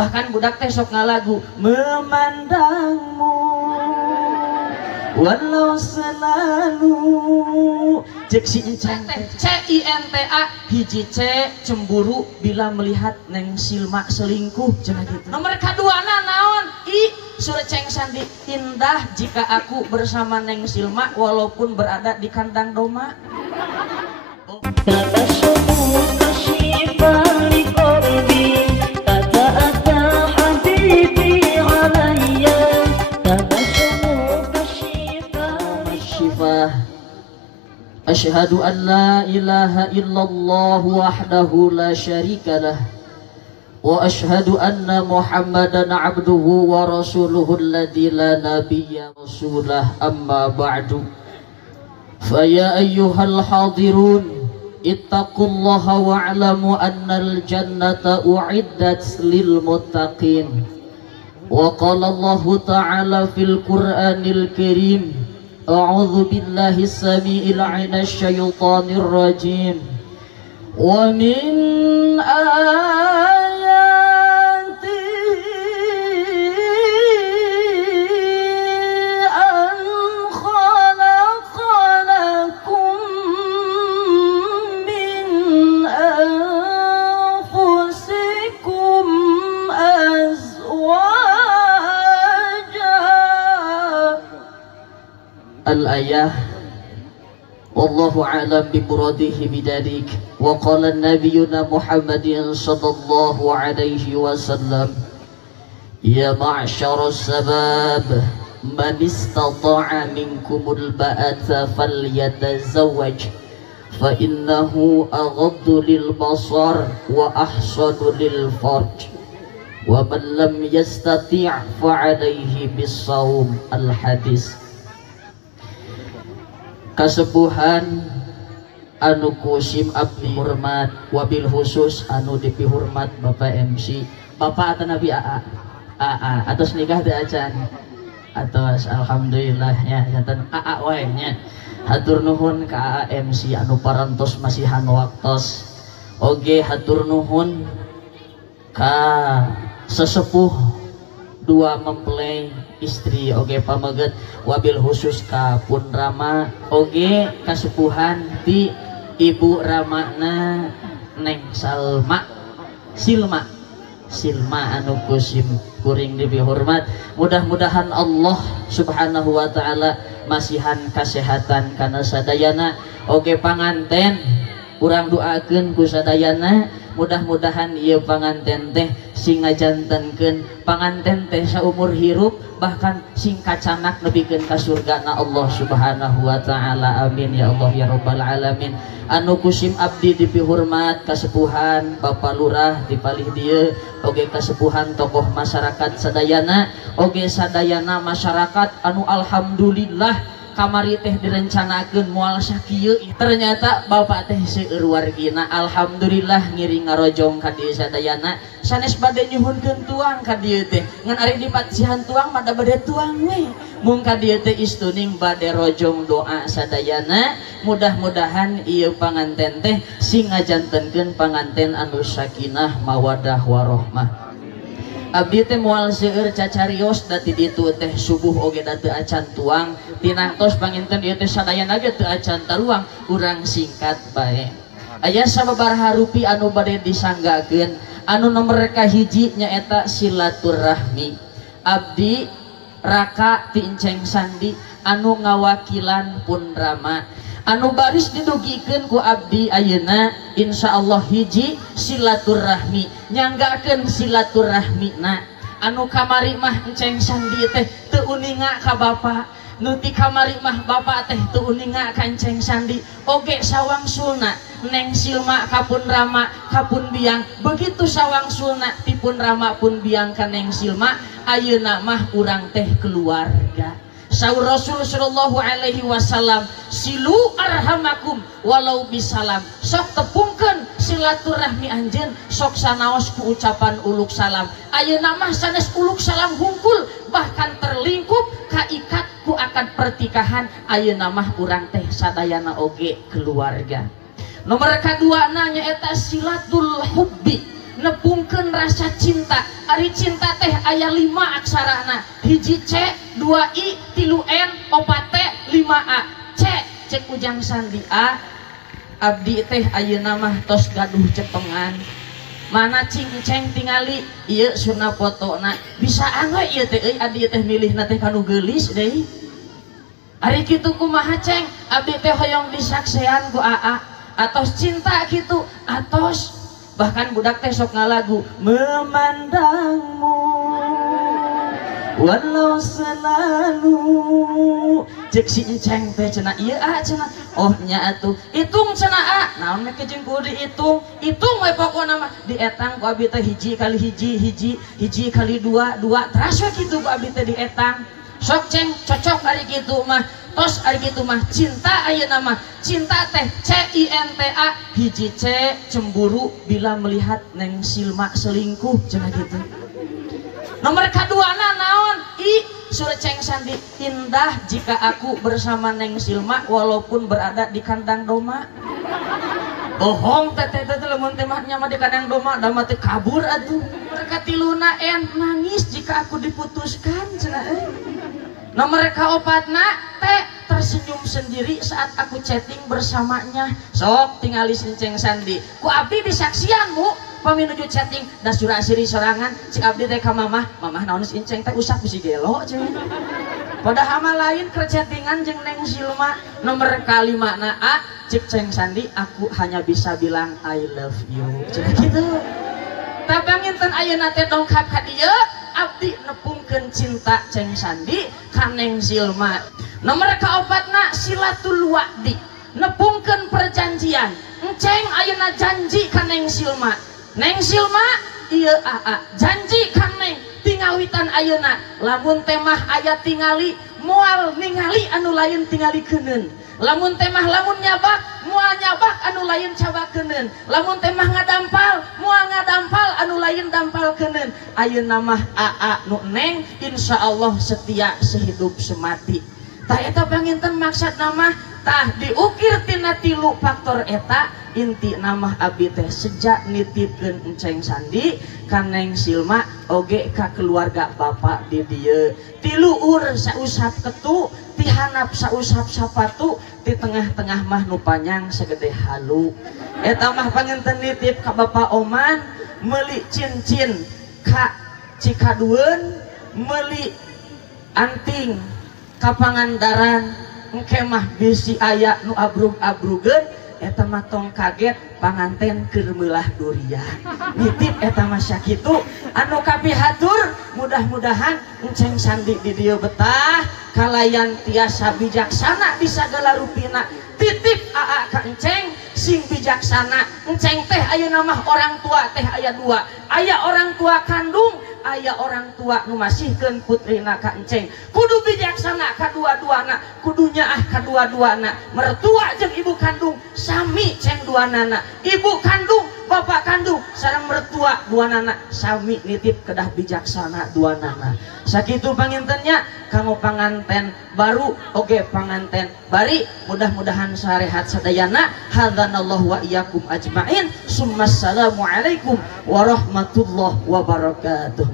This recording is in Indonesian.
bahkan budak teh sok ngalagu memandangmu walau selalu cek si encang teh CINTA hiji C cemburu bila melihat Neng Silma selingkuh cenah gitu. Nomor kaduana naon I Sura Ceng Sandi indah jika aku bersama Neng Silma walaupun berada di kandang domba. Asyhadu an la ilaha illallah wahdahu la syarikalah wa asyhadu anna Muhammadan abduhu wa rasuluhu alladzi la nabiyya rasulah amma ba'du. Fa ya ayyuhal hadirun ittaqullaha wa'lamu annal jannata u'iddat lil muttaqin. Wa qala Allah ta'ala fil Qur'anil Karim أعوذ بالله السميع العليم الشيطان الرجيم ومن آياته أن خلق لكم من أنفسكم Al-ayah wallahu a'lam bi muradihi bidzalik wa qala nabiyuna Muhammadin sallallahu alaihi wasallam ya ma'syaras sabab man istata'a minkumul ba'ata falyatazawwaj fa innahu aghaddu lil basar wa ahsanu lil farj wa man lam yastati' fa alaihi bis-shaum. Al-hadis. Kasepuhan anu kusim abdi hormat wabil khusus anu dipihormat Bapak MC Bapak atau Nabi AA atas nikah teh acan atas alhamdulillah ya jantan AA wae nya hatur nuhun ka AA MC anu parantos masihan waktos oge hatur nuhun ka sesepuh dua mempelai istri oge pameget wabil khusus ka Pun Rama oge kasepuhan di Ibu Ramana Neng Silma anu kusim kuring dibihormat. Mudah-mudahan Allah subhanahu wa ta'ala masihan kasehatan kana sadayana oge panganten urang doakeun ku sadayana mudah-mudahan ieu panganten teh sing ngajantenkeun panganten teh saumur hirup bahkan sing kacanak nebikeun ka surgana Allah subhanahu wa ta'ala. Amin ya Allah ya rabbal alamin. Anu kusim abdi dipihormat kasepuhan Bapak Lurah dipalih dieu oge kasepuhan tokoh masyarakat sadayana oge sadayana masyarakat anu alhamdulillah kamari teh direncanakeun moal sakieu ternyata Bapak teh seueur wargina alhamdulillah ngiring ngarojong ka dieu sadayana sanes bade nyuhunkeun tuang ka dieu teh ngan ari dipasihan tuang mada bade tuang we mung ka dieu teh istuning bade rojong doa sadayana mudah-mudahan ieu panganten teh sing ngajantenkeun panganten anu sakinah mawaddah warahmah. Abdi teh moal seueur cacarios da ti ditu teh subuh oge da teu acan tuang tinangtos panginten ieu teh sadayana ge teu acan taruang urang singkat bae. Aya sababaraha rupi anu bade disanggakeun anu nomor kahiji nyaeta silaturahmi. Abdi Raka ti Enceng Sandi anu ngawakilan Pun Rama anu baris didugikeun ku abdi ayeuna insyaallah hiji silaturahmi nyanggakeun silaturahmina anu kamari mah Enceng Sandi teh teu uninga ka bapa nu ti kamari mah bapa teh teu uninga ka Enceng Sandi oge sawangsulna Neng Silma ka Pun Rama ka Pun Biang begitu sawangsulna ti Pun Rama Pun Biang ka Neng Silma ayeuna mah urang teh keluarga. Saur Rasul sallallahu alaihi wasallam silu arhamakum walau bisalam sok tepungkeun silaturahmi anjeun sok sanaos ku ucapan uluk salam ayeuna mah sanes uluk salam hungkul bahkan terlingkup kaikat ku akad pertikahan ayeuna mah urang teh sadayana oge keluarga. Nomor kadua nanya eta silatul hubbi nepungkeun rasa cinta. Ari cinta teh aya 5 aksarana. Hiji C, 2 I, 3 N, 4 T, 5 A. C cek Ujang Sandi A. Abdi teh ayeuna mah tos gaduh cepengan. Mana cingceng tingali ieu sunna fotona. Bisa we ieu teh euy adi teh milihna teh kanu geulis deui. Ari kitu kumaha ceng? Abdi teh hoyong disaksean ku AA. Atos cinta gitu, atos bahkan budak teh sok ngalagu memandangmu walau selalu cek si enceng teh cenah ieu cenah oh nya atuh hitung cenah naon make jeung kudu dihitung we pokona mah dietang ku abdi teh hiji kali hiji kali dua teras we kitu ku abdi teh dietang sok ceng cocok ari kitu mah tos ari kitu mah cinta ayeuna mah cinta teh CINTA hiji C cemburu bila melihat Neng Silma selingkuh cenah gitu. Nomor kaduana naon? I Surah Ceng Sandi indah jika aku bersama Neng Silma walaupun berada di kandang domba. Bohong teteh lamun teh mah nya mah di kandang domba da mah teh kabur atuh. Katiluna nangis jika aku diputuskan cenah euy. Nomor kaopatna teh tersenyum sendiri saat aku chatting bersamanya. Sok tingali Ceng Sandi. Ku abdi disaksian Bu. Paminuju chatting da surah asiri sorangan cik abdi teh ka mamah naon si Ceng teh usah bisi gelo cenah. Padahal mah lain keur chattingan jeung Neng Silma. Nomor kalimana A cik Ceng Sandi aku hanya bisa bilang I love you cenah kitu. Tabanginten ayeuna teh dongkap ka dieu abdi nepungkeun cinta Ceng Sandi ka Neng Silma. Nomor kaopatna silatul wa'di nepungkeun perjanjian. Enceng ayeuna janji ka Neng Silma. Neng Silma ieu AA janji ka Neng tingawitan ayeuna lamun teh mah aya tingali moal ningali anu lain tingalikeun. Lamun teh mah lamun nyabak moal nyabak anu lain cabakeuneun. Lamun teh mah ngadampal moal ngadampal anu lain dampalkeuneun. Ayeuna mah AA nu Neng insyaallah setia sehidup semati. Tah eta panginten maksudna mah tah diukir tina 3 faktor eta. Inti nama abdi teh sejak nitipkeun Ceng Sandi ka Neng Silma oge ka keluarga bapak di dieu. Ti luhur sausap ketu, ti handap sausap sapatu, ti tengah-tengah mah nu panjang segede halu. Eta mah panginten nitip ka Bapak Oman meuli cincin ka Cikadueun, meuli anting ka Pangandaran, engke mah bisi aya nu abrug-abrugeun. Eta mah tong kaget panganten keur meulah durian. Nitip eta mah sakitu anu kapihatur mudah-mudahan Ceng Sandi di dieu betah kalayan tiasa bijaksana di sagala rupina. Titip AA ka Enceng sing bijaksana. Enceng teh ayeuna mah orang tua teh aya 2. Aya orang tua kandung, aya orang tua nu masihkeun putrina ka Enceng. Kudu bijaksana kadua-duana, kudu nyaah kadua-duana. Mertua jeung ibu kandung sami Ceng duanana. Ibu kandung, bapak kandung sareng mertua duanana sami nitip kedah bijaksana duanana. Sakitu pangintennya kanggo panganten baru oge panganten bari mudah-mudahan sarehat sadayana. Hadanallahu wa iyyakum ajmain. Summassalamu alaikum warahmatullahi wabarakatuh.